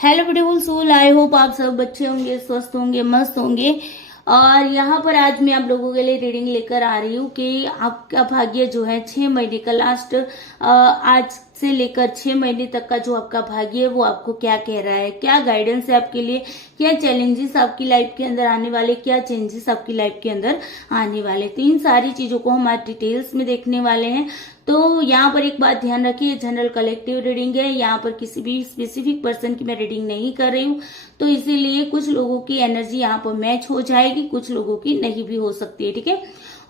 Hello beautiful soul, I hope आप सब अच्छे होंगे, स्वस्थ होंगे, मस्त होंगे। और यहाँ पर आज मैं आप लोगों के लिए रीडिंग लेकर आ रही हूँ कि आपका भाग्य जो है 6 महीने का लास्ट आज से लेकर 6 महीने तक का जो आपका भाग्य है वो आपको क्या कह रहा है, क्या गाइडेंस है आपके लिए, क्या चैलेंजेस आपकी लाइफ के अंदर आने वाले, क्या चेंजेस आपकी लाइफ के अंदर आने वाले। तो इन सारी चीजों को हम आज डिटेल्स में देखने वाले हैं। तो यहाँ पर एक बात ध्यान रखिए, जनरल कलेक्टिव रीडिंग है, यहाँ पर किसी भी स्पेसिफिक पर्सन की मैं रीडिंग नहीं कर रही हूँ। तो इसीलिए कुछ लोगों की एनर्जी यहाँ पर मैच हो जाएगी, कुछ लोगों की नहीं भी हो सकती है, ठीक है।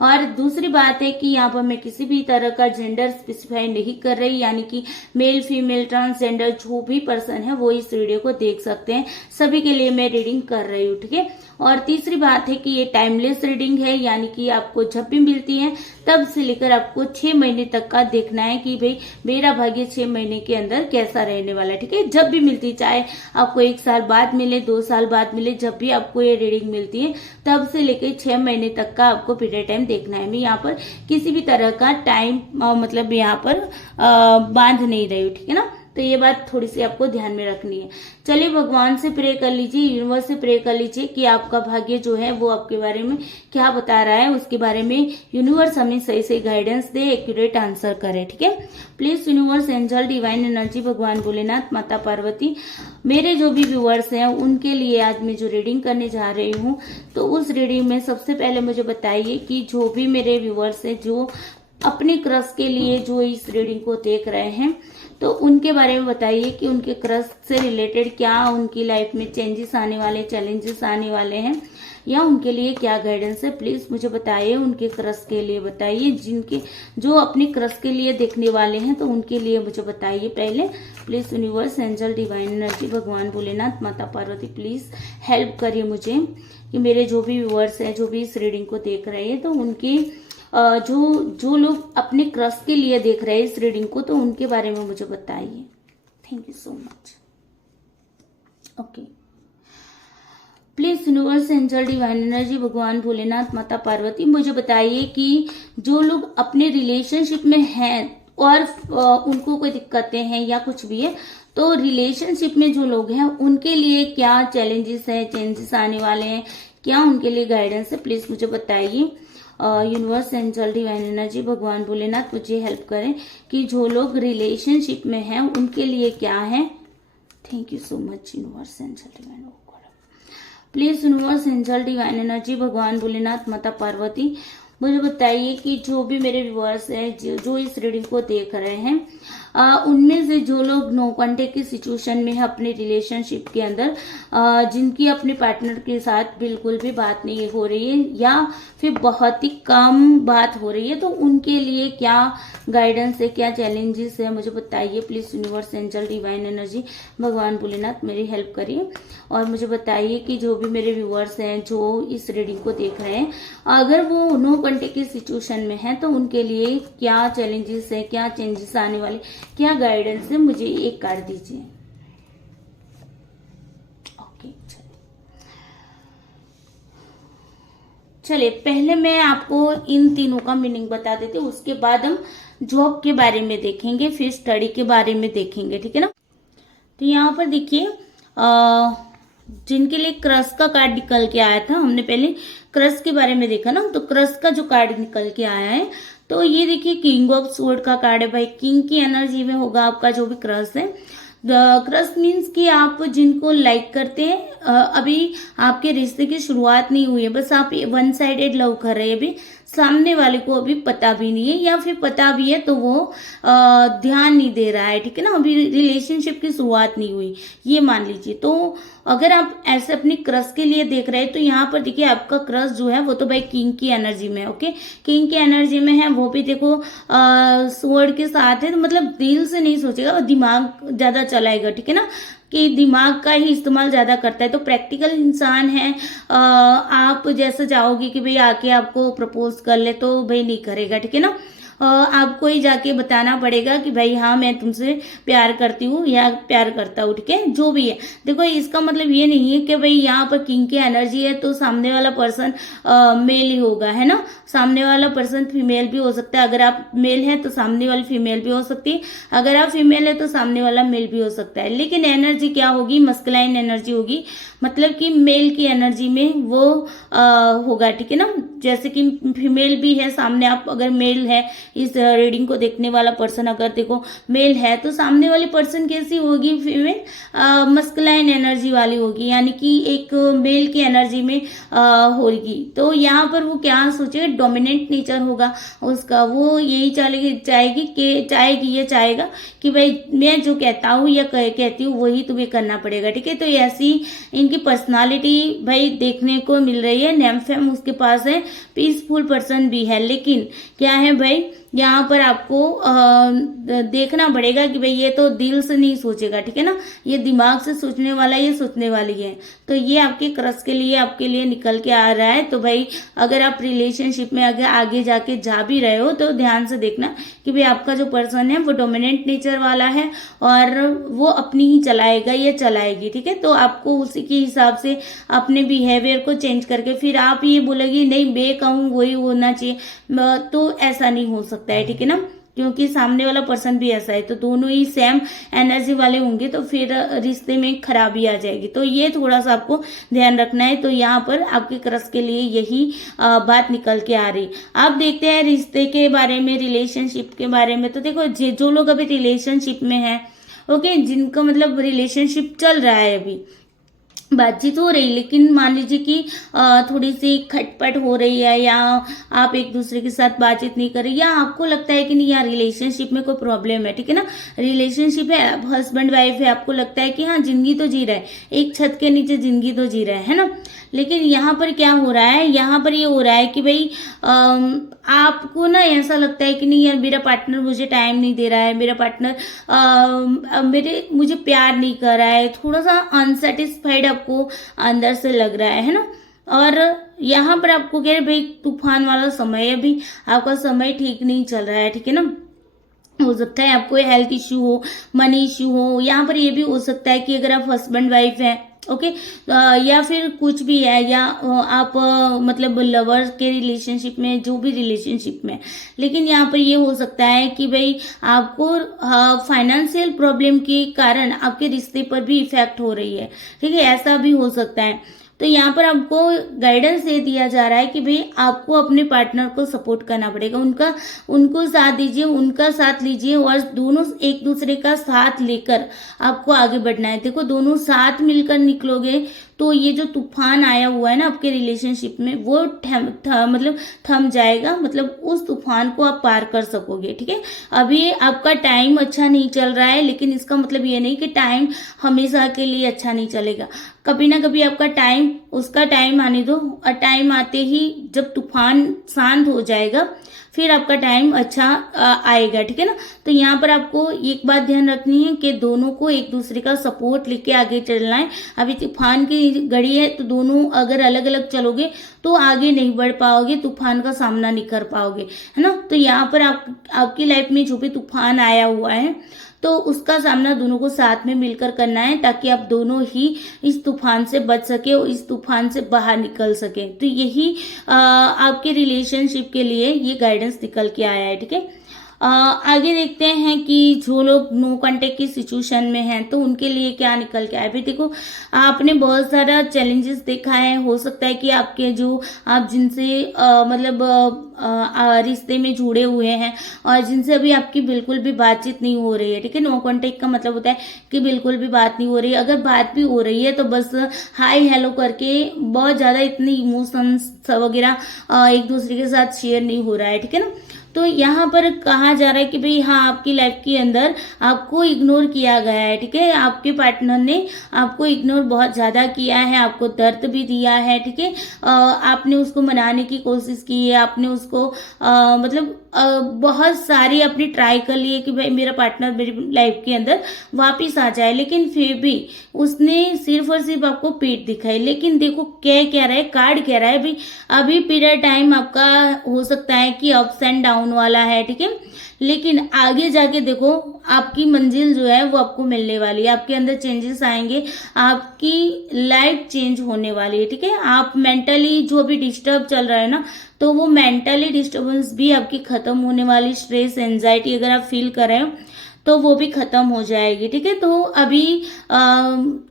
और दूसरी बात है कि यहाँ पर मैं किसी भी तरह का जेंडर स्पेसिफाई नहीं कर रही, यानी कि मेल फीमेल ट्रांसजेंडर जो भी पर्सन है वो इस वीडियो को देख सकते हैं, सभी के लिए मैं रीडिंग कर रही हूँ, ठीक है। और तीसरी बात है कि ये टाइमलेस रीडिंग है, यानी कि आपको जब भी मिलती है तब से लेकर आपको 6 महीने तक का देखना है कि भाई मेरा भाग्य 6 महीने के अंदर कैसा रहने वाला है, ठीक है। जब भी मिलती, चाहे आपको 1 साल बाद मिले, 2 साल बाद मिले, जब भी आपको ये रीडिंग मिलती है तब से लेकर 6 महीने तक का आपको पीरियड टाइम देखना है। मैं यहाँ पर किसी भी तरह का टाइम मतलब यहाँ पर बांध नहीं रही हूँ, ठीक है ना। तो ये बात थोड़ी सी आपको ध्यान में रखनी है। चलिए भगवान से प्रे कर लीजिए, यूनिवर्स से प्रे कर लीजिए कि आपका भाग्य जो है वो आपके बारे में क्या बता रहा है, उसके बारे में यूनिवर्स हमें सही सही गाइडेंस दे, एक्यूरेट आंसर करे, ठीक है। Please universe, angel, divine energy, भगवान भोलेनाथ, माता पार्वती, मेरे जो भी व्यूअर्स हैं उनके लिए आज मैं जो रीडिंग करने जा रही हूँ, तो उस रीडिंग में सबसे पहले मुझे बताइए कि जो भी मेरे व्यूअर्स हैं जो अपने क्रश के लिए जो इस रीडिंग को देख रहे हैं, तो उनके बारे में बताइए कि उनके क्रश से रिलेटेड क्या उनकी लाइफ में चेंजेस आने वाले, चैलेंजेस आने वाले हैं, या उनके लिए क्या गाइडेंस है। प्लीज मुझे बताइए, उनके क्रश के लिए बताइए, जिनके जो अपने क्रश के लिए देखने वाले हैं तो उनके लिए मुझे बताइए पहले। Please universe, angel, divine energy, भगवान भोलेनाथ, माता पार्वती, प्लीज हेल्प करिए मुझे कि मेरे जो भी व्यूअर्स हैं जो भी इस रीडिंग को देख रहे हैं तो उनकी जो लोग अपने क्रश के लिए देख रहे हैं इस रीडिंग को, तो उनके बारे में मुझे बताइए। Thank you so much. Okay, please universe, angel, divine energy, भगवान भोलेनाथ, माता पार्वती, मुझे बताइए कि जो लोग अपने रिलेशनशिप में हैं और उनको कोई दिक्कतें हैं या कुछ भी है, तो रिलेशनशिप में जो लोग हैं उनके लिए क्या चैलेंजेस है, चेंजेस आने वाले हैं, क्या उनके लिए गाइडेंस है, प्लीज मुझे बताइए। यूनिवर्स, एंजल, डिवाइन एनर्जी, भगवान भोलेनाथ, मुझे हेल्प करें कि जो लोग रिलेशनशिप में हैं उनके लिए क्या है। Thank you so much universe, angel, divine, please universe, angel, divine energy, भगवान भोलेनाथ, माता पार्वती, मुझे बताइए कि जो भी मेरे व्यूअर्स हैं जो इस रीडिंग को देख रहे हैं उनमें से जो लोग नो कॉन्टेक्ट की सिचुएशन में है अपने रिलेशनशिप के अंदर, जिनकी अपने पार्टनर के साथ बिल्कुल भी बात नहीं हो रही है या फिर बहुत ही कम बात हो रही है, तो उनके लिए क्या गाइडेंस है, क्या चैलेंजेस है, मुझे बताइए। Please universe, angel, divine energy, भगवान भोलेनाथ, मेरी हेल्प करिए और मुझे बताइए कि जो भी मेरे व्यूअर्स हैं जो इस रीडिंग को देख रहे हैं, अगर वो नो कॉन्टेक्ट की सिचुएशन में है तो उनके लिए क्या चैलेंजेस है, क्या चेंजेस आने वाले, क्या गाइडेंस है, मुझे एक कार्ड दीजिए। ओके, चलिए पहले मैं आपको इन तीनों का मीनिंग बता देती हूँ, उसके बाद हम जॉब के बारे में देखेंगे, फिर स्टडी के बारे में देखेंगे, ठीक है ना। तो यहाँ पर देखिए जिनके लिए क्रश का कार्ड निकल के आया था, हमने पहले क्रश के बारे में देखा ना, तो क्रश का जो कार्ड निकल के आया है, तो ये देखिए किंग ऑफ स्वॉर्ड का कार्ड है भाई। किंग की एनर्जी में होगा आपका जो भी क्रश है। क्रश मीन्स कि आप जिनको लाइक करते हैं, अभी आपके रिश्ते की शुरुआत नहीं हुई है, बस आप वन साइडेड लव कर रहे हैं, अभी सामने वाले को अभी पता भी नहीं है, या फिर पता भी है तो वो ध्यान नहीं दे रहा है, ठीक है ना, अभी रिलेशनशिप की शुरुआत नहीं हुई, ये मान लीजिए। तो अगर आप ऐसे अपनी क्रश के लिए देख रहे हैं तो यहाँ पर देखिए आपका क्रश जो है वो तो भाई किंग की एनर्जी में है। ओके, किंग की एनर्जी में है, वो भी देखो स्वॉर्ड के साथ है, तो मतलब दिल से नहीं सोचेगा, दिमाग ज्यादा चलाएगा, ठीक है ना, कि दिमाग का ही इस्तेमाल ज्यादा करता है। तो प्रैक्टिकल इंसान है, आप जैसे चाहोगे कि भाई आके आपको प्रपोज कर ले तो भाई नहीं करेगा, ठीक है ना। आपको ही जाके बताना पड़ेगा कि भाई हाँ मैं तुमसे प्यार करती हूँ या प्यार करता हूँ, ठीक है, जो भी है। देखो इसका मतलब ये नहीं है कि भाई यहाँ पर किंग की एनर्जी है तो सामने वाला पर्सन मेल ही होगा, है ना। सामने वाला पर्सन फीमेल भी हो सकता है। अगर आप मेल हैं तो सामने वाली फीमेल भी हो सकती है, अगर आप फीमेल है तो सामने वाला मेल भी हो सकता है। लेकिन एनर्जी क्या होगी, मस्कुलाइन एनर्जी होगी, मतलब कि मेल की एनर्जी में वो होगा, ठीक है ना। जैसे कि फीमेल भी है सामने, आप अगर मेल है, इस रीडिंग को देखने वाला पर्सन अगर देखो मेल है तो सामने वाली पर्सन कैसी होगी, फीमेल मस्कुलाइन एनर्जी वाली होगी, यानी कि एक मेल की एनर्जी में होगी। तो यहाँ पर वो क्या सोचेगा, डोमिनेंट नेचर होगा उसका, वो यही चाहेगी ये चाहेगा कि भाई मैं जो कहता हूँ या कहती हूँ वही तुम्हें करना पड़ेगा, ठीक है। तो ऐसी इनकी पर्सनालिटी भाई देखने को मिल रही है। नेम फेम उसके पास है, पीसफुल पर्सन भी है, लेकिन क्या है भाई यहाँ पर आपको देखना पड़ेगा कि भाई ये तो दिल से नहीं सोचेगा, ठीक है ना, ये दिमाग से सोचने वाला, ये सोचने वाली है। तो ये आपके क्रश के लिए आपके लिए निकल के आ रहा है। तो भाई अगर आप रिलेशनशिप में अगर आगे जाके जा भी रहे हो तो ध्यान से देखना कि भाई आपका जो पर्सन है वो डोमिनेंट नेचर वाला है और वो अपनी ही चलाएगा या चलाएगी, ठीक है। तो आपको उसी के हिसाब से अपने बिहेवियर को चेंज करके फिर आप ये बोलेगी नहीं मैं कहूँ वही होना चाहिए, तो ऐसा नहीं हो सकता है, ठीक है ना, क्योंकि सामने वाला पर्सन भी ऐसा है। तो दोनों ही सेम एनर्जी वाले होंगे तो फिर रिश्ते में खराबी आ जाएगी। तो ये थोड़ा सा आपको ध्यान रखना है। तो यहाँ पर आपके क्रश के लिए यही बात निकल के आ रही। अब देखते हैं रिश्ते के बारे में, रिलेशनशिप के बारे में। तो देखो जो लोग अभी रिलेशनशिप में हैं, ओके, जिनका मतलब रिलेशनशिप चल रहा है, अभी बातचीत हो रही, लेकिन मान लीजिए कि थोड़ी सी खटपट हो रही है या आप एक दूसरे के साथ बातचीत नहीं कर रही, या आपको लगता है कि नहीं यार रिलेशनशिप में कोई प्रॉब्लम है, ठीक है ना, रिलेशनशिप है, हस्बैंड वाइफ है, आपको लगता है कि हाँ जिंदगी तो जी रहा है, एक छत के नीचे जिंदगी तो जी रहा है ना। लेकिन यहाँ पर क्या हो रहा है, यहाँ पर ये हो रहा है कि भाई आपको ना ऐसा लगता है कि नहीं यार मेरा पार्टनर मुझे टाइम नहीं दे रहा है, मेरा पार्टनर मुझे प्यार नहीं कर रहा है, थोड़ा सा अनसेटिस्फाइड आपको अंदर से लग रहा है ना। और यहाँ पर आपको कह रहे भाई तूफान वाला समय है, अभी आपका समय ठीक नहीं चल रहा है, ठीक है ना। हो सकता है आपको हेल्थ इश्यू हो, मनी इश्यू हो, यहाँ पर ये भी हो सकता है कि अगर आप हस्बैंड वाइफ हैं, ओके, या फिर कुछ भी है, या आप मतलब लवर्स के रिलेशनशिप में, जो भी रिलेशनशिप में, लेकिन यहाँ पर ये हो सकता है कि भाई आपको फाइनेंशियल प्रॉब्लम के कारण आपके रिश्ते पर भी इफेक्ट हो रही है, ठीक है, ऐसा भी हो सकता है। तो यहाँ पर आपको गाइडेंस ये दिया जा रहा है कि भाई आपको अपने पार्टनर को सपोर्ट करना पड़ेगा, उनको साथ दीजिए, उनका साथ लीजिए और दोनों एक दूसरे का साथ लेकर आपको आगे बढ़ना है। देखो दोनों साथ मिलकर निकलोगे तो ये जो तूफान आया हुआ है ना आपके रिलेशनशिप में, वो मतलब थम जाएगा, मतलब उस तूफान को आप पार कर सकोगे, ठीक है। अभी आपका टाइम अच्छा नहीं चल रहा है, लेकिन इसका मतलब ये नहीं कि टाइम हमेशा के लिए अच्छा नहीं चलेगा। कभी ना कभी आपका टाइम, उसका टाइम आने दो, और टाइम आते ही जब तूफान शांत हो जाएगा फिर आपका टाइम अच्छा आएगा, ठीक है ना। तो यहाँ पर आपको एक बात ध्यान रखनी है कि दोनों को एक दूसरे का सपोर्ट लेके आगे चलना है। अभी तूफान की घड़ी है तो दोनों अगर अलग अलग चलोगे तो आगे नहीं बढ़ पाओगे, तूफान का सामना नहीं कर पाओगे, है ना। तो यहाँ पर आपकी लाइफ में जो भी तूफान आया हुआ है तो उसका सामना दोनों को साथ में मिलकर करना है, ताकि आप दोनों ही इस तूफान से बच सके और इस तूफान से बाहर निकल सके। तो यही आपके रिलेशनशिप के लिए ये गाइडेंस निकल के आया है, ठीक है। आगे देखते हैं कि जो लोग नो कांटेक्ट की सिचुएशन में हैं तो उनके लिए क्या निकल के आया। भी देखो आपने बहुत सारा चैलेंजेस देखा है, हो सकता है कि आपके जो आप जिनसे मतलब रिश्ते में जुड़े हुए हैं और जिनसे अभी आपकी बिल्कुल भी बातचीत नहीं हो रही है, ठीक है। नो कांटेक्ट का मतलब होता है कि बिल्कुल भी बात नहीं हो रही है। अगर बात भी हो रही है तो बस हाय हेलो करके, बहुत ज्यादा इतनी इमोशंस वगैरह एक दूसरे के साथ शेयर नहीं हो रहा है, ठीक है ना। तो यहाँ पर कहा जा रहा है कि भाई हाँ आपकी लाइफ के अंदर आपको इग्नोर किया गया है, ठीक है। आपके पार्टनर ने आपको इग्नोर बहुत ज्यादा किया है, आपको दर्द भी दिया है, ठीक है। आपने उसको मनाने की कोशिश की है, आपने उसको मतलब बहुत सारी अपनी ट्राई कर लिए कि भाई मेरा पार्टनर मेरी लाइफ के अंदर वापिस आ जाए, लेकिन फिर भी उसने सिर्फ और सिर्फ आपको पीठ दिखाई। लेकिन देखो क्या रहा है, कार्ड कह रहा है भाई अभी पीरियड टाइम आपका हो सकता है कि अप्स एंड डाउन वाला है, ठीक है, लेकिन आगे जाके देखो आपकी मंजिल जो है वो आपको मिलने वाली है, आपके अंदर चेंजेस आएंगे, आपकी लाइफ चेंज होने वाली है, ठीक है। आप मेंटली जो भी डिस्टर्ब चल रहा है ना, तो वो मेंटली डिस्टर्बेंस भी आपकी खत्म होने वाली, स्ट्रेस एंजाइटी अगर आप फील कर रहे हो तो वो भी खत्म हो जाएगी, ठीक है। तो अभी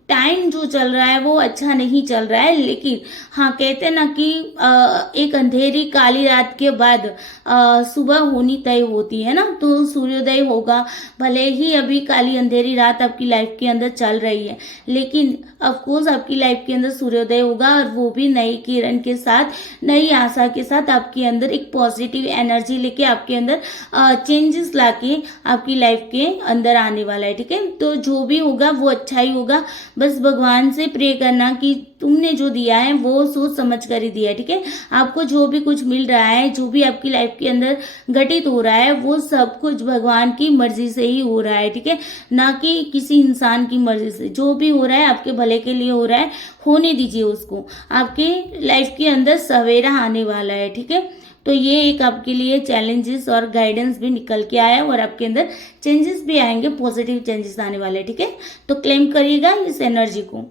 टाइम जो चल रहा है वो अच्छा नहीं चल रहा है, लेकिन हाँ कहते हैं ना कि एक अंधेरी काली रात के बाद सुबह होनी तय होती है ना, तो सूर्योदय होगा। भले ही अभी काली अंधेरी रात आपकी लाइफ के अंदर चल रही है, लेकिन ऑफकोर्स आपकी लाइफ के अंदर सूर्योदय होगा, और वो भी नई किरण के साथ, नई आशा के साथ, आपके अंदर एक पॉजिटिव एनर्जी लेके, आपके अंदर चेंजेस लाके आपकी लाइफ के अंदर आने वाला है, ठीक है। तो जो भी होगा वो अच्छा ही होगा, बस भगवान से प्रे करना कि तुमने जो दिया है वो सोच समझ कर ही दिया है, ठीक है। आपको जो भी कुछ मिल रहा है, जो भी आपकी लाइफ के अंदर घटित हो रहा है, वो सब कुछ भगवान की मर्जी से ही हो रहा है, ठीक है, ना कि किसी इंसान की मर्जी से। जो भी हो रहा है आपके भले के लिए हो रहा है, होने दीजिए उसको, आपके लाइफ के अंदर सवेरा आने वाला है, ठीक है। तो ये एक आपके लिए चैलेंजेस और गाइडेंस भी निकल के आया, और आपके अंदर चेंजेस भी आएंगे, पॉजिटिव चेंजेस आने वाले, ठीक है। तो क्लेम करिएगा इस एनर्जी को।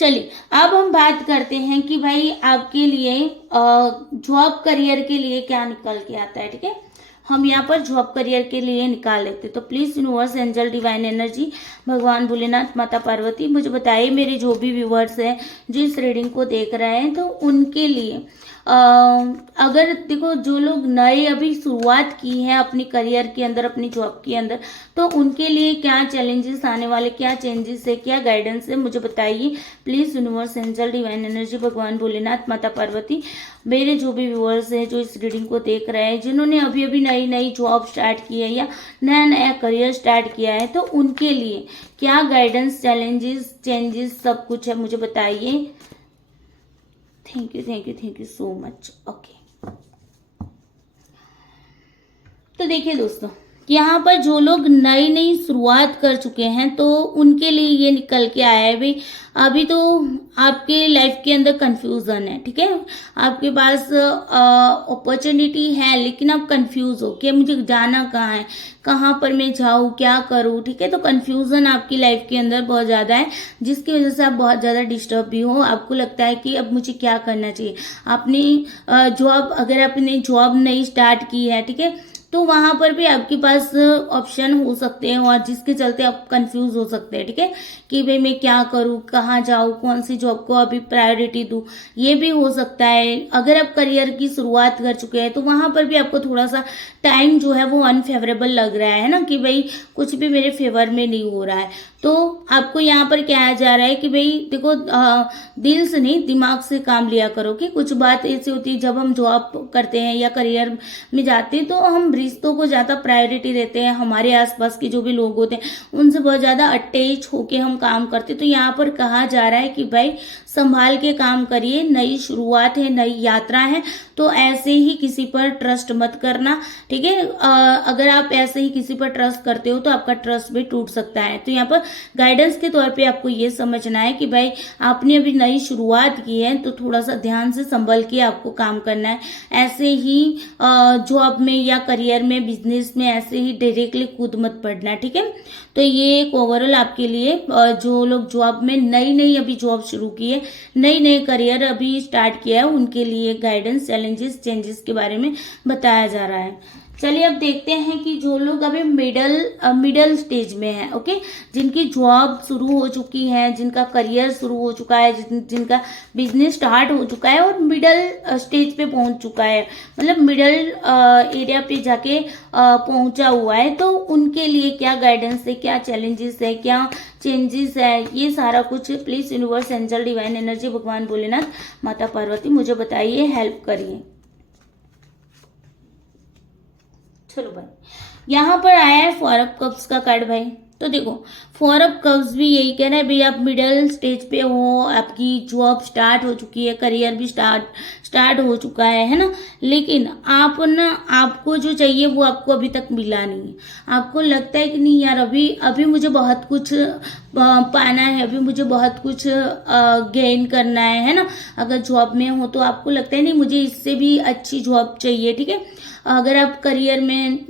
चलिए अब हम बात करते हैं कि भाई आपके लिए जॉब करियर के लिए क्या निकल के आता है, ठीक है। हम यहाँ पर जॉब करियर के लिए निकाल लेते, तो please universe, angel, divine energy, भगवान भोलेनाथ, माता पार्वती मुझे बताइए, मेरे जो भी व्यूवर्स हैं जो इस रीडिंग को देख रहे हैं, तो उनके लिए अगर देखो जो लोग नए अभी शुरुआत की है अपनी करियर के अंदर, अपनी जॉब के अंदर, तो उनके लिए क्या चैलेंजेस आने वाले, क्या चेंजेस है, क्या गाइडेंस है, मुझे बताइए please universe, angel, divine energy, भगवान भोलेनाथ, माता पार्वती। मेरे जो भी व्यूअर्स हैं जो इस रीडिंग को देख रहे हैं, जिन्होंने अभी अभी नई जॉब स्टार्ट की है या नया करियर स्टार्ट किया है, तो उनके लिए क्या गाइडेंस, चैलेंजेस, चेंजेस सब कुछ है, मुझे बताइए। Thank you so much. Okay, तो देखिए दोस्तों, यहाँ पर जो लोग नई शुरुआत कर चुके हैं, तो उनके लिए ये निकल के आया है भाई अभी तो आपके लाइफ के अंदर कंफ्यूजन है, ठीक है। आपके पास अपॉर्चुनिटी है, लेकिन आप कंफ्यूज हो कि मुझे जाना कहाँ है, कहाँ पर मैं जाऊँ, क्या करूँ, ठीक है। तो कंफ्यूजन आपकी लाइफ के अंदर बहुत ज़्यादा है, जिसकी वजह से आप बहुत ज़्यादा डिस्टर्ब भी हो। आपको लगता है कि अब मुझे क्या करना चाहिए। अपनी जॉब, अगर आपने जॉब नई स्टार्ट की है, ठीक है, तो वहां पर भी आपके पास ऑप्शन हो सकते हैं, और जिसके चलते आप कंफ्यूज हो सकते हैं, ठीक है, कि भाई मैं क्या करूं, कहाँ जाऊं, कौन सी जॉब को अभी प्रायोरिटी दूं, ये भी हो सकता है। अगर आप करियर की शुरुआत कर चुके हैं, तो वहां पर भी आपको थोड़ा सा टाइम जो है वो अनफेवरेबल लग रहा है ना, कि भाई कुछ भी मेरे फेवर में नहीं हो रहा है। तो आपको यहाँ पर कहा जा रहा है कि भाई देखो, दिल से नहीं दिमाग से काम लिया करो। कि कुछ बात ऐसी होती है, जब हम जॉब करते हैं या करियर में जाते हैं, तो हम रिश्तों को ज़्यादा प्रायोरिटी देते हैं, हमारे आसपास के जो भी लोग होते हैं उनसे बहुत ज़्यादा अटैच होके हम काम करते हैं। तो यहाँ पर कहा जा रहा है कि भाई संभाल के काम करिए, नई शुरुआत है, नई यात्रा है, तो ऐसे ही किसी पर ट्रस्ट मत करना, ठीक है। अगर आप ऐसे ही किसी पर ट्रस्ट करते हो तो आपका ट्रस्ट भी टूट सकता है। तो यहाँ पर गाइडेंस के तौर पे आपको ये समझना है कि भाई आपने अभी नई शुरुआत की है, तो थोड़ा सा ध्यान से संभल के आपको काम करना है। ऐसे ही जॉब में या करियर में, बिजनेस में ऐसे ही डायरेक्टली कूद मत पड़ना, ठीक है। तो ये एक ओवरऑल आपके लिए, जो लोग जॉब में नई अभी जॉब शुरू की है, नई करियर अभी स्टार्ट किया है, उनके लिए गाइडेंस, चैलेंजेस, चेंजेस के बारे में बताया जा रहा है। चलिए अब देखते हैं कि जो लोग अभी मिडल स्टेज में है, ओके, जिनकी जॉब शुरू हो चुकी है, जिनका करियर शुरू हो चुका है, जिनका बिजनेस स्टार्ट हो चुका है और मिडल स्टेज पे पहुंच चुका है, मतलब मिडल एरिया पे जाके पहुंचा हुआ है, तो उनके लिए क्या गाइडेंस है, क्या चैलेंजेस है, क्या चेंजेस है, ये सारा कुछ please universe, angel, divine energy, भगवान भोलेनाथ, माता पार्वती मुझे बताइए, हेल्प करिए। चलो भाई, यहाँ पर आया है 4 ऑफ कप्स का कार्ड भाई, तो देखो, 4 ऑफ कप्स भी यही कह रहा है भाई, आप मिडिल स्टेज पे हो, आपकी जॉब स्टार्ट हो चुकी है, करियर भी स्टार्ट हो चुका है ना, लेकिन आप ना, आपको जो चाहिए वो आपको अभी तक मिला नहीं है। आपको लगता है कि नहीं यार, अभी अभी मुझे बहुत कुछ पाना है, अभी मुझे बहुत कुछ गेन करना है ना। अगर जॉब में हो तो आपको लगता है नहीं, मुझे इससे भी अच्छी जॉब चाहिए, ठीक है। अगर आप करियर में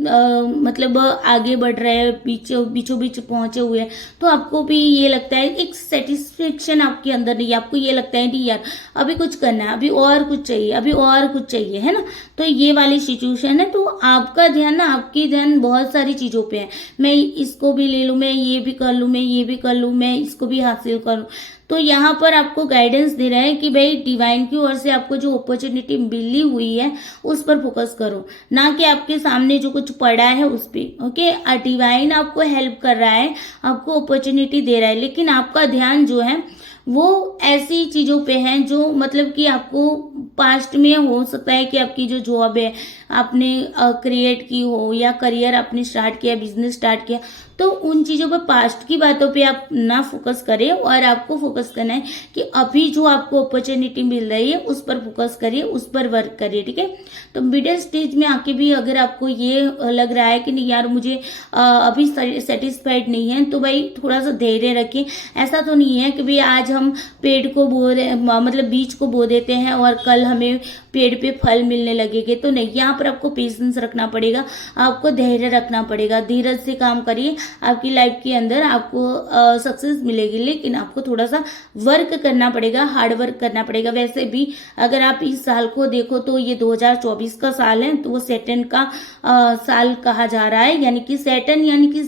मतलब आगे बढ़ रहे हैं, बीचों बीच पहुंचे हुए हैं, तो आपको भी ये लगता है, एक सेटिस्फेक्शन आपके अंदर नहीं है, आपको ये लगता है नहीं यार, अभी कुछ करना है, अभी और कुछ चाहिए, अभी और कुछ चाहिए, है ना। तो ये वाली सिचुएशन है। तो आपका ध्यान ना, आपकी ध्यान बहुत सारी चीजों पे है, मैं इसको भी ले लूं, मैं ये भी कर लूं, मैं ये भी कर लूं, मैं इसको भी हासिल करूं। तो यहाँ पर आपको गाइडेंस दे रहा है कि भाई डिवाइन की ओर से आपको जो अपॉर्चुनिटी मिली हुई है उस पर फोकस करो, ना कि आपके सामने जो कुछ पड़ा है उस पर। ओके, डिवाइन आपको हेल्प कर रहा है, आपको अपॉर्चुनिटी दे रहा है, लेकिन आपका ध्यान जो है वो ऐसी चीजों पे है जो मतलब कि आपको पास्ट में हो सकता है कि आपकी जो जॉब है आपने क्रिएट की हो, या करियर आपने स्टार्ट किया, बिजनेस स्टार्ट किया, तो उन चीज़ों पर, पास्ट की बातों पे आप ना फोकस करें, और आपको फोकस करना है कि अभी जो आपको अपॉर्चुनिटी मिल रही है उस पर फोकस करिए, उस पर वर्क करिए, ठीक है। तो मिडिल स्टेज में आके भी अगर आपको ये लग रहा है कि नहीं यार मुझे अभी सेटिस्फाइड नहीं है, तो भाई थोड़ा सा धैर्य रखिए। ऐसा तो नहीं है कि भाई आज हम पेड़ को बो रहे, मतलब बीज को बो देते हैं और कल हमें पेड़ पे फल मिलने लगेंगे, तो नहीं। यहाँ पर आपको पेशेंस रखना पड़ेगा, आपको धैर्य रखना पड़ेगा, धीरज से काम करिए, आपकी लाइफ के अंदर आपको सक्सेस मिलेगी, लेकिन आपको थोड़ा सा वर्क करना पड़ेगा, हार्ड वर्क करना पड़ेगा। वैसे भी अगर आप इस साल को देखो तो ये 2024 का साल है, तो वो सैटर्न का साल कहा जा रहा है, यानी कि सैटर्न यानी कि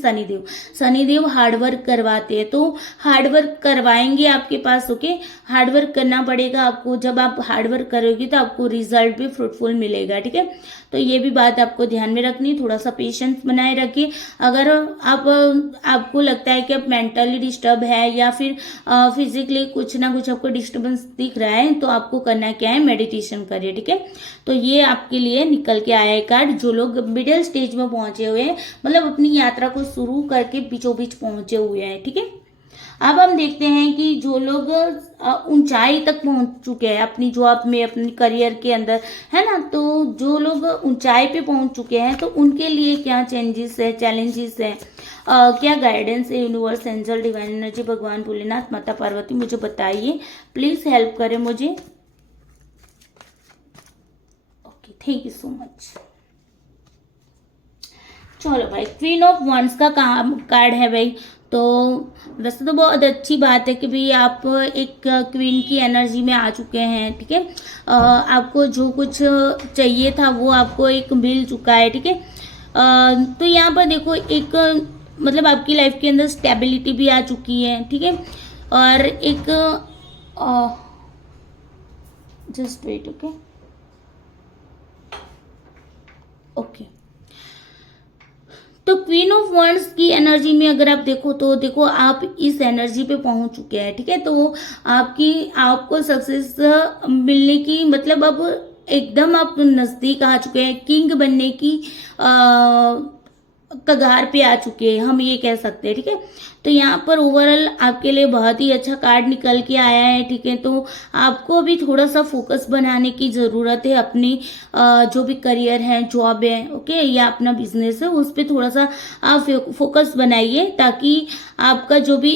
शनिदेव हार्ड वर्क करवाते हैं, तो हार्ड वर्क करवाएंगे आपके पास। ओके, हार्ड वर्क करना पड़ेगा आपको, जब आप हार्ड वर्क करोगे तो आपको रिजल्ट भी फ्रूटफुल मिलेगा, ठीक है। तो ये भी बात आपको ध्यान में रखनी, थोड़ा सा पेशेंस बनाए रखिए। अगर आपको लगता है कि आप मेंटली डिस्टर्ब है, या फिर फिजिकली कुछ ना कुछ आपको डिस्टर्बेंस दिख रहा है, तो आपको करना क्या है, मेडिटेशन करिए, ठीक है। तो ये आपके लिए निकल के आया है कार्ड। जो लोग मिडिल स्टेज में पहुंचे हुए हैं, मतलब अपनी यात्रा को शुरू करके बीचों बीच पहुंचे हुए हैं, ठीक है। अब हम देखते हैं कि जो लोग ऊंचाई तक पहुंच चुके हैं अपनी जॉब में, अपनी करियर के अंदर, है ना, तो जो लोग ऊंचाई पे पहुंच चुके हैं, तो उनके लिए क्या चेंजेस है, चैलेंजेस है, क्या गाइडेंस है, यूनिवर्स, एंजल, डिवाइन एनर्जी, भगवान भोलेनाथ, माता पार्वती, मुझे बताइए, प्लीज हेल्प करें मुझे। Okay, thank you so much. चलो भाई, क्वीन ऑफ वंस का कार्ड है भाई। तो वैसे तो बहुत अच्छी बात है कि भाई आप एक क्वीन की एनर्जी में आ चुके हैं, ठीक है। आपको जो कुछ चाहिए था वो आपको एक मिल चुका है, ठीक है। तो यहाँ पर देखो, एक मतलब आपकी लाइफ के अंदर स्टेबिलिटी भी आ चुकी है, ठीक है। और एक जस्ट वेट, ओके ओके। तो क्वीन ऑफ वंड्स की एनर्जी में अगर आप देखो तो देखो, आप इस एनर्जी पे पहुंच चुके हैं, ठीक है। तो आपको सक्सेस मिलने की, मतलब अब एकदम आप नजदीक आ चुके हैं, किंग बनने की कगार पे आ चुके हैं, हम ये कह सकते हैं, ठीक है। तो यहाँ पर ओवरऑल आपके लिए बहुत ही अच्छा कार्ड निकल के आया है, ठीक है। तो आपको भी थोड़ा सा फोकस बनाने की जरूरत है, अपनी जो भी करियर है, जॉब है, ओके, या अपना बिजनेस है, उस पर थोड़ा सा आप फोकस बनाइए, ताकि आपका जो भी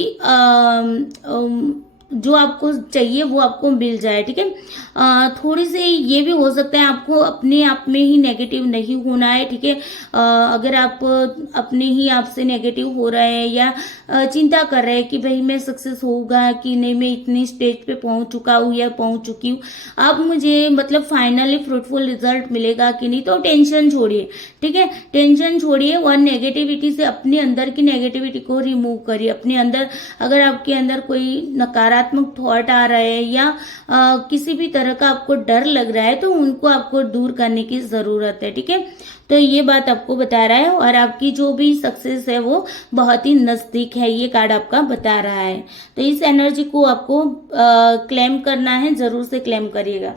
जो आपको चाहिए वो आपको मिल जाए, ठीक है। थोड़ी सी ये भी हो सकता है, आपको अपने आप में ही नेगेटिव नहीं होना है, ठीक है। अगर आप अपने ही आप से नेगेटिव हो रहे हैं, या चिंता कर रहे हैं कि भाई मैं सक्सेस होगा कि नहीं, मैं इतनी स्टेज पे पहुंच चुका हूँ या पहुंच चुकी हूँ, अब मुझे मतलब फाइनली फ्रूटफुल रिजल्ट मिलेगा कि नहीं, तो टेंशन छोड़िए, ठीक है। टेंशन छोड़िए और नेगेटिविटी से, अपने अंदर की नेगेटिविटी को रिमूव करिए। अपने अंदर, अगर आपके अंदर कोई नकारात्मक थॉट आ रहा है, या किसी भी तरह का आपको डर लग रहा है, तो उनको आपको दूर करने की जरूरत है, ठीक है। तो ये बात आपको बता रहा है, और आपकी जो भी सक्सेस है वो बहुत ही नजदीक है, ये कार्ड आपका बता रहा है। तो इस एनर्जी को आपको क्लेम करना है, जरूर से क्लेम करिएगा।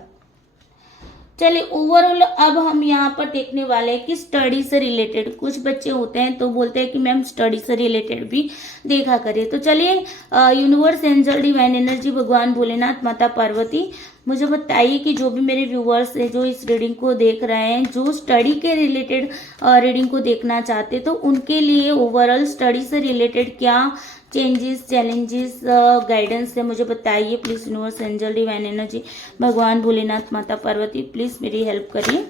चलिए ओवरऑल अब हम यहाँ पर देखने वाले हैं कि स्टडी से रिलेटेड कुछ बच्चे होते हैं तो बोलते हैं कि मैम स्टडी से रिलेटेड भी देखा करिए। तो चलिए यूनिवर्स, एंजल, डिवाइन एनर्जी, भगवान भोलेनाथ, माता पार्वती, मुझे बताइए कि जो भी मेरे व्यूअर्स हैं जो इस रीडिंग को देख रहे हैं, जो स्टडी के रिलेटेड रीडिंग को देखना चाहते तो उनके लिए ओवरऑल स्टडी से रिलेटेड क्या चेंजेस, चैलेंजेस, गाइडेंस है, मुझे बताइए please. Universe, angel, divine energy, भगवान भोलेनाथ, माता पार्वती, प्लीज मेरी हेल्प करिए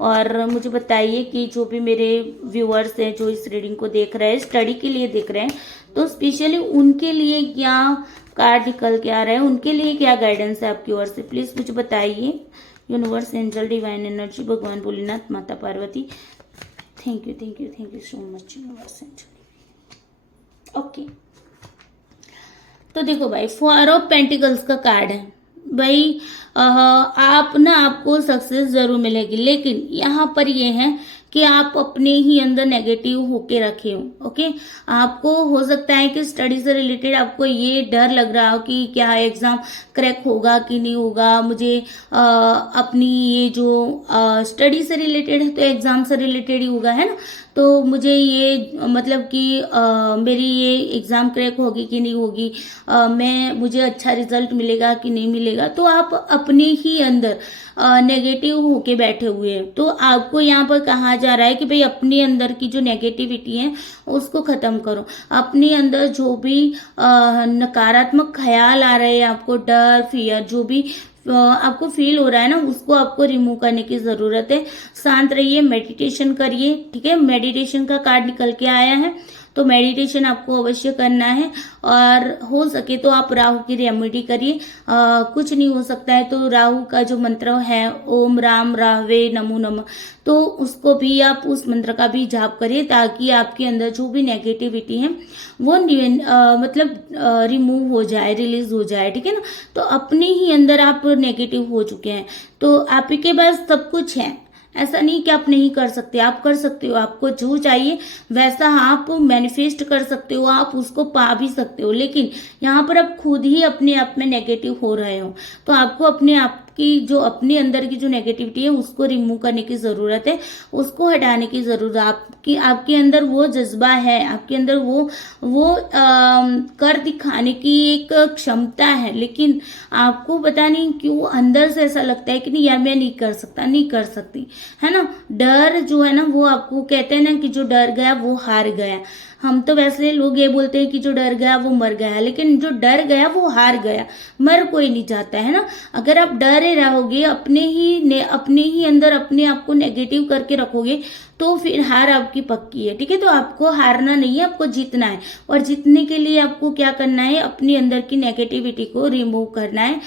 और मुझे बताइए कि जो भी मेरे व्यूअर्स हैं जो इस रीडिंग को देख रहे हैं, स्टडी के लिए देख रहे हैं, तो स्पेशली उनके लिए क्या कार्ड निकल के आ रहा है, उनके लिए क्या गाइडेंस है आपकी ओर से, प्लीज मुझे बताइए। यूनिवर्स, एंजल, डिवाइन एनर्जी, भगवान भोलेनाथ, माता Parvati, thank you thank you thank you so much universe, angel. Okay, तो देखो भाई, 4 ऑफ पेंटिकल्स का कार्ड है भाई। आप ना, आपको सक्सेस जरूर मिलेगी, लेकिन यहाँ पर ये है कि आप अपने ही अंदर नेगेटिव होके रखे हो। ओके, आपको हो सकता है कि स्टडी से रिलेटेड आपको ये डर लग रहा हो कि क्या एग्जाम क्रैक होगा कि नहीं होगा, मुझे अपनी ये जो स्टडी से रिलेटेड है तो एग्जाम से रिलेटेड ही होगा, है ना, तो मुझे ये मतलब कि मेरी ये एग्जाम क्रैक होगी कि नहीं होगी, मुझे अच्छा रिजल्ट मिलेगा कि नहीं मिलेगा, तो आप अपने ही अंदर नेगेटिव होके बैठे हुए हैं। तो आपको यहाँ पर कहा जा रहा है कि भाई अपने अंदर की जो नेगेटिविटी है उसको खत्म करो, अपने अंदर जो भी नकारात्मक ख्याल आ रहे हैं, आपको डर, फियर, जो भी आपको फील हो रहा है ना, उसको आपको रिमूव करने की जरूरत है। शांत रहिए, मेडिटेशन करिए, ठीक है। मेडिटेशन का कार्ड निकल के आया है, तो मेडिटेशन आपको अवश्य करना है और हो सके तो आप राहु की रेमेडी करिए। कुछ नहीं हो सकता है तो राहु का जो मंत्र है ओम राम राहवे नमो नमः, तो उसको भी आप, उस मंत्र का भी जाप करिए ताकि आपके अंदर जो भी नेगेटिविटी है वो मतलब रिमूव हो जाए, रिलीज हो जाए, ठीक है ना। तो अपने ही अंदर आप नेगेटिव हो चुके हैं, तो आपके पास सब कुछ है, ऐसा नहीं कि आप नहीं कर सकते, आप कर सकते हो। आपको जो चाहिए वैसा आप मैनिफेस्ट कर सकते हो, आप उसको पा भी सकते हो, लेकिन यहाँ पर आप खुद ही अपने आप में नेगेटिव हो रहे हो। तो आपको अपने आप की जो अपने अंदर की जो नेगेटिविटी है उसको रिमूव करने की जरूरत है, उसको हटाने की जरूरत है। आपके अंदर वो जज्बा है, आपके अंदर वो कर दिखाने की एक क्षमता है, लेकिन आपको पता नहीं क्यों अंदर से ऐसा लगता है कि नहीं यार मैं नहीं कर सकता, नहीं कर सकती, है ना। डर जो है ना, वो आपको कहते हैं ना कि जो डर गया वो हार गया। हम तो वैसे लोग ये बोलते हैं कि जो डर गया वो मर गया, लेकिन जो डर गया वो हार गया, मर कोई नहीं जाता, है ना। अगर आप डरे रहोगे, अपने ही अंदर अपने आप को नेगेटिव करके रखोगे तो फिर हार आपकी पक्की है, ठीक है। तो आपको हारना नहीं है, आपको जीतना है, और जीतने के लिए आपको क्या करना है, अपने अंदर की नेगेटिविटी को रिमूव करना है।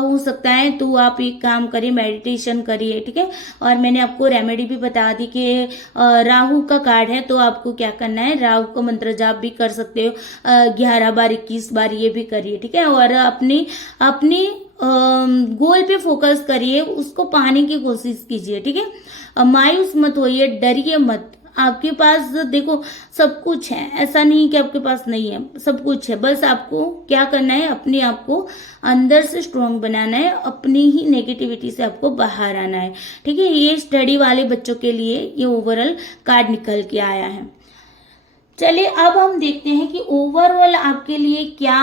हो सकता है तो आप एक काम करिए, मेडिटेशन करिए, ठीक है। और मैंने आपको रेमेडी भी बता दी कि राहु का कार्ड है, तो आपको क्या करना है, राहु का मंत्र जाप भी कर सकते हो, 11 बार 21 बार ये भी करिए, ठीक है। और अपनी गोल पे फोकस करिए, उसको पाने की कोशिश कीजिए, ठीक है। मायूस मत होइए, डरिए मत। आपके पास देखो सब कुछ है, ऐसा नहीं कि आपके पास नहीं है, सब कुछ है। बस आपको क्या करना है, अपने आप को अंदर से स्ट्रांग बनाना है, अपनी ही नेगेटिविटी से आपको बाहर आना है, ठीक है। ये स्टडी वाले बच्चों के लिए ये ओवरऑल कार्ड निकल के आया है। चलिए अब हम देखते हैं कि ओवरऑल आपके लिए क्या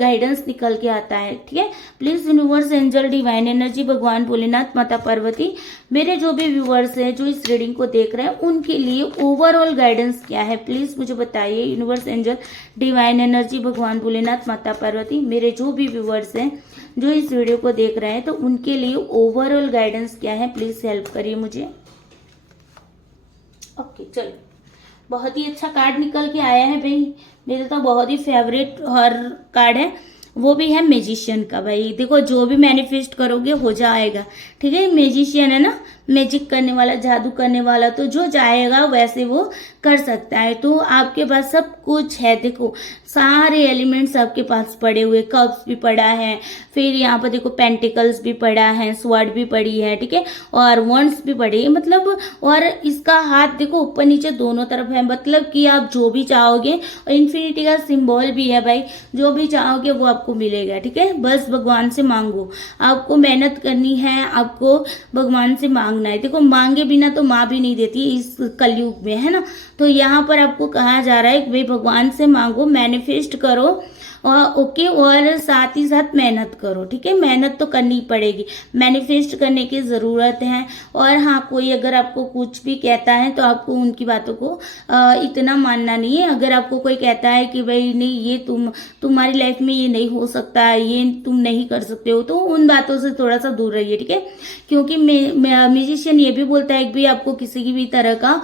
गाइडेंस निकल के आता है, ठीक है। Please universe, angel, divine energy, भगवान भोलेनाथ, माता पार्वती, मेरे जो भी व्यूअर्स हैं जो इस रीडिंग को देख रहे हैं उनके लिए ओवरऑल गाइडेंस क्या है, प्लीज मुझे बताइए। यूनिवर्स, एंजल, डिवाइन एनर्जी, भगवान भोलेनाथ, माता पार्वती, मेरे जो भी व्यूअर्स हैं जो इस वीडियो को देख रहे हैं तो उनके लिए ओवरऑल गाइडेंस क्या है, प्लीज हेल्प करिए मुझे। ओके, चलो, बहुत ही अच्छा कार्ड निकल के आया है भाई, मेरे तो बहुत ही फेवरेट हर कार्ड है, वो भी है मैजिशियन का। भाई देखो, जो भी मैनिफेस्ट करोगे हो जाएगा, ठीक है। मैजिशियन है ना, मैजिक करने वाला, जादू करने वाला, तो जो चाहेगा वैसे वो कर सकता है। तो आपके पास सब कुछ है, देखो सारे एलिमेंट्स आपके पास पड़े हुए, कप्स भी पड़ा है, फिर यहाँ पर देखो पेंटिकल्स भी पड़ा है, स्वॉर्ड भी पड़ी है, ठीक है, और वंड्स भी पड़ी है, मतलब और इसका हाथ देखो ऊपर नीचे दोनों तरफ है, मतलब कि आप जो भी चाहोगे, और इन्फिनिटी का सिंबल भी है भाई, जो भी चाहोगे वो आपको मिलेगा, ठीक है। बस भगवान से मांगो, आपको मेहनत करनी है, आपको भगवान से मांगना है। देखो मांगे बिना तो माँ भी नहीं देती इस कलयुग में, है ना। तो यहाँ पर आपको कहा जा रहा है कि भाई भगवान से मांगो, मैनिफेस्ट करो, और ओके, और साथ ही साथ मेहनत करो, ठीक है। मेहनत तो करनी पड़ेगी, मैनिफेस्ट करने की ज़रूरत है। और हाँ, कोई अगर आपको कुछ भी कहता है तो आपको उनकी बातों को इतना मानना नहीं है। अगर आपको कोई कहता है कि भाई नहीं ये तुम्हारी लाइफ में ये नहीं हो सकता, ये तुम नहीं कर सकते हो, तो उन बातों से थोड़ा सा दूर रहिए, ठीक है। क्योंकि म्यूजिशियन ये भी बोलता है कि भाई आपको किसी की भी तरह का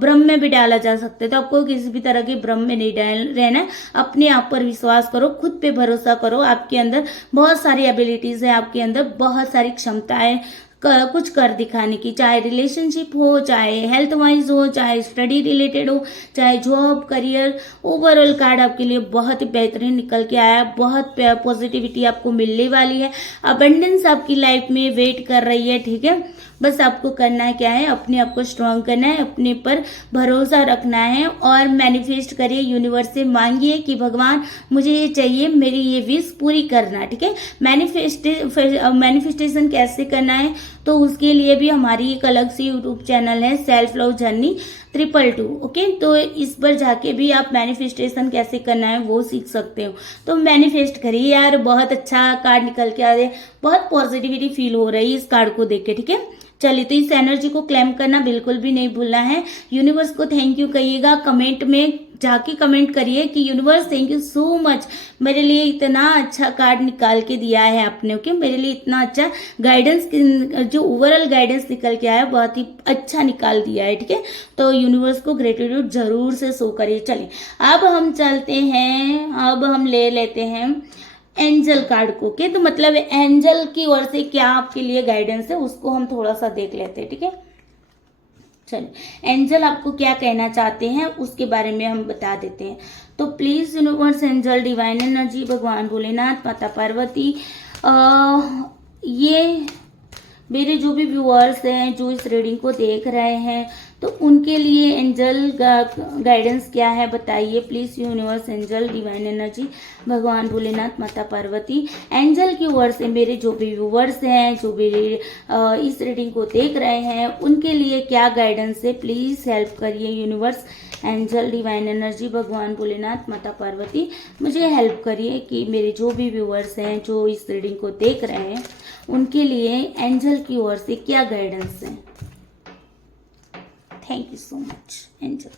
भ्रम में भी डाला जा सकता है, तो आपको किसी भी तरह के भ्रम में नहीं रहना है। अपने आप पर विश्वास करो, खुद पे भरोसा करो, आपके अंदर बहुत सारी एबिलिटीज है, आपके अंदर बहुत सारी क्षमताएं कुछ कर दिखाने की, चाहे रिलेशनशिप हो, चाहे हेल्थ वाइज हो, चाहे स्टडी रिलेटेड हो, चाहे जॉब करियर। ओवरऑल कार्ड आपके लिए बहुत ही बेहतरीन निकल के आया, बहुत पॉजिटिविटी आपको मिलने वाली है, अबंडेंस आपकी लाइफ में वेट कर रही है, ठीक है। बस आपको करना है क्या है, अपने आप को स्ट्रांग करना है, अपने पर भरोसा रखना है, और मैनिफेस्ट करिए, यूनिवर्स से मांगिए कि भगवान मुझे ये चाहिए, मेरी ये विश पूरी करना, ठीक है। मैनिफेस्टेशन कैसे करना है, तो उसके लिए भी हमारी एक अलग सी यूट्यूब चैनल है, सेल्फ लव जर्नी 222, ओके। तो इस पर जाके भी आप मैनिफेस्टेशन कैसे करना है वो सीख सकते हो। तो मैनिफेस्ट करिए यार, बहुत अच्छा कार्ड निकल के आ रहा है, बहुत पॉजिटिविटी फील हो रही है इस कार्ड को देख के, ठीक है। चलिए, तो इस एनर्जी को क्लेम करना बिल्कुल भी नहीं भूलना है। यूनिवर्स को थैंक यू कहिएगा, कमेंट में जाके कमेंट करिए कि universe thank you so much, मेरे लिए इतना अच्छा कार्ड निकाल के दिया है आपने, ओके। मेरे लिए इतना अच्छा गाइडेंस, जो ओवरऑल गाइडेंस निकल के आया बहुत ही अच्छा निकाल दिया है, ठीक है। तो यूनिवर्स को ग्रेटिट्यूड जरूर से शो करिए। चलिए अब हम चलते हैं, अब हम ले लेते हैं एंजल कार्ड को, ओके। तो मतलब एंजल की ओर से क्या आपके लिए गाइडेंस है उसको हम थोड़ा सा देख लेते हैं, ठीक है। चलिए, एंजल आपको क्या कहना चाहते हैं उसके बारे में हम बता देते हैं। तो please universe, angel, divine energy, भगवान भोलेनाथ, माता पार्वती, ये मेरे जो भी व्यूअर्स हैं जो इस रीडिंग को देख रहे हैं, तो उनके लिए एंजल गाइडेंस क्या है बताइए please universe, angel, divine energy, भगवान भोलेनाथ, माता पार्वती। एंजल की ओर से मेरे जो भी व्यूअर्स हैं, जो भी इस रीडिंग को देख रहे हैं, उनके लिए क्या गाइडेंस है, प्लीज हेल्प करिए यूनिवर्स, एंजल, डिवाइन एनर्जी, भगवान भोलेनाथ, माता पार्वती, मुझे हेल्प करिए कि मेरे जो भी व्यूअर्स हैं जो इस रीडिंग को देख रहे हैं उनके लिए एंजल की ओर से क्या गाइडेंस है। Thank you so much angel.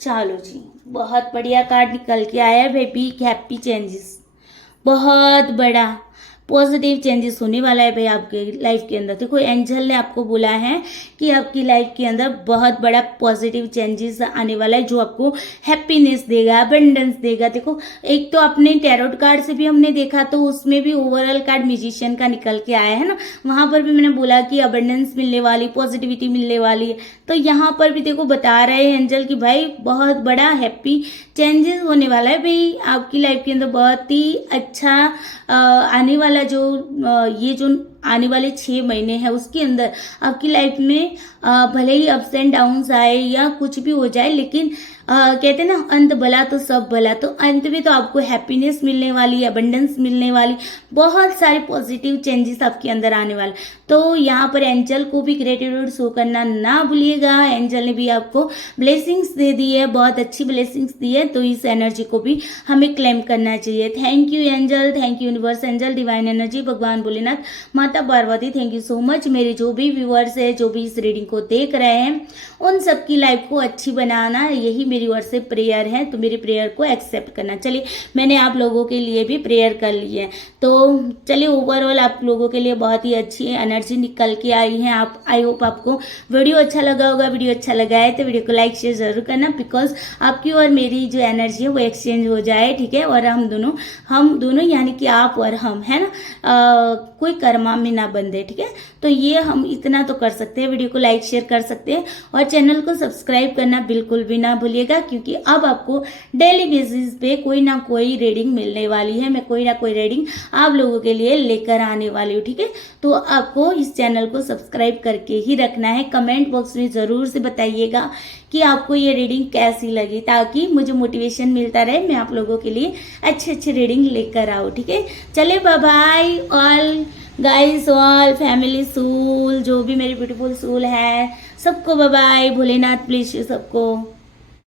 चलो जी, बहुत बढ़िया कार्ड निकल के आया है, बिग हैप्पी चेंजेस, बहुत बड़ा पॉजिटिव चेंजेस होने वाला है भाई आपके लाइफ के अंदर। देखो एंजल ने आपको बोला है कि आपकी लाइफ के अंदर बहुत बड़ा पॉजिटिव चेंजेस आने वाला है, जो आपको हैप्पीनेस देगा, अबंडेंस देगा। देखो एक तो अपने टैरोट कार्ड से भी हमने देखा, तो उसमें भी ओवरऑल कार्ड म्यूजिशियन का निकल के आया है ना, वहां पर भी मैंने बोला कि अबंडेंस मिलने वाली, पॉजिटिविटी मिलने वाली है। तो यहाँ पर भी देखो बता रहे हैं एंजल कि भाई बहुत बड़ा हैप्पी चेंजेस होने वाला है भाई आपकी लाइफ के अंदर, बहुत ही अच्छा आने वाला जो ये जो आने वाले 6 महीने हैं उसके अंदर आपकी लाइफ में भले ही अप्स एंड डाउन्स आए या कुछ भी हो जाए, लेकिन कहते हैं ना अंत भला तो सब भला, तो अंत में तो आपको हैप्पीनेस मिलने वाली, अबंडेंस मिलने वाली, बहुत सारे पॉजिटिव चेंजेस आपके अंदर आने वाले। तो यहाँ पर एंजल को भी ग्रेटिट्यूड शो करना ना भूलिएगा, एंजल ने भी आपको ब्लेसिंग्स दे दी है, बहुत अच्छी ब्लेसिंग्स दी है, तो इस एनर्जी को भी हमें क्लेम करना चाहिए। Thank you angel, thank you universe, angel, divine energy, भगवान भोलेनाथ, माता Parvati, thank you so much. मेरे जो भी व्यूअर्स है, जो भी इस रीडिंग को देख रहे हैं, उन सबकी लाइफ को अच्छी बनाना, यही मेरी ओर से प्रेयर है, तो मेरी प्रेयर को एक्सेप्ट करना। चलिए मैंने आप लोगों के लिए भी प्रेयर कर ली है, तो चलिए ओवरऑल आप लोगों के लिए बहुत ही अच्छी एनर्जी निकल के आई है। आप आई होप आपको वीडियो अच्छा लगा होगा। वीडियो अच्छा लगा है तो वीडियो को लाइक शेयर जरूर करना, बिकॉज आपकी और मेरी जो एनर्जी है वो एक्सचेंज हो जाए, ठीक है। और हम दोनों यानी कि आप और हम, है ना, कोई कर्मा में ना बंधे, ठीक है। तो ये हम इतना तो कर सकते हैं, वीडियो को लाइक शेयर कर सकते हैं और चैनल को सब्सक्राइब करना बिल्कुल भी ना भूलिएगा, क्योंकि अब आपको डेली बेसिस पे कोई ना कोई रीडिंग मिलने वाली है। मैं कोई ना कोई रीडिंग आप लोगों के लिए लेकर आने वाली हूँ, ठीक है। तो आपको इस चैनल को सब्सक्राइब करके ही रखना है। कमेंट बॉक्स में जरूर से बताइएगा कि आपको ये रीडिंग कैसी लगी, ताकि मुझे मोटिवेशन मिलता रहे, मैं आप लोगों के लिए अच्छे अच्छे रीडिंग लेकर आऊँ, ठीक है। चले bye bye all guys, all family soul, जो भी मेरी ब्यूटीफुल सोल है, सबको बाय बाय। भोलेनाथ प्लीज सबको।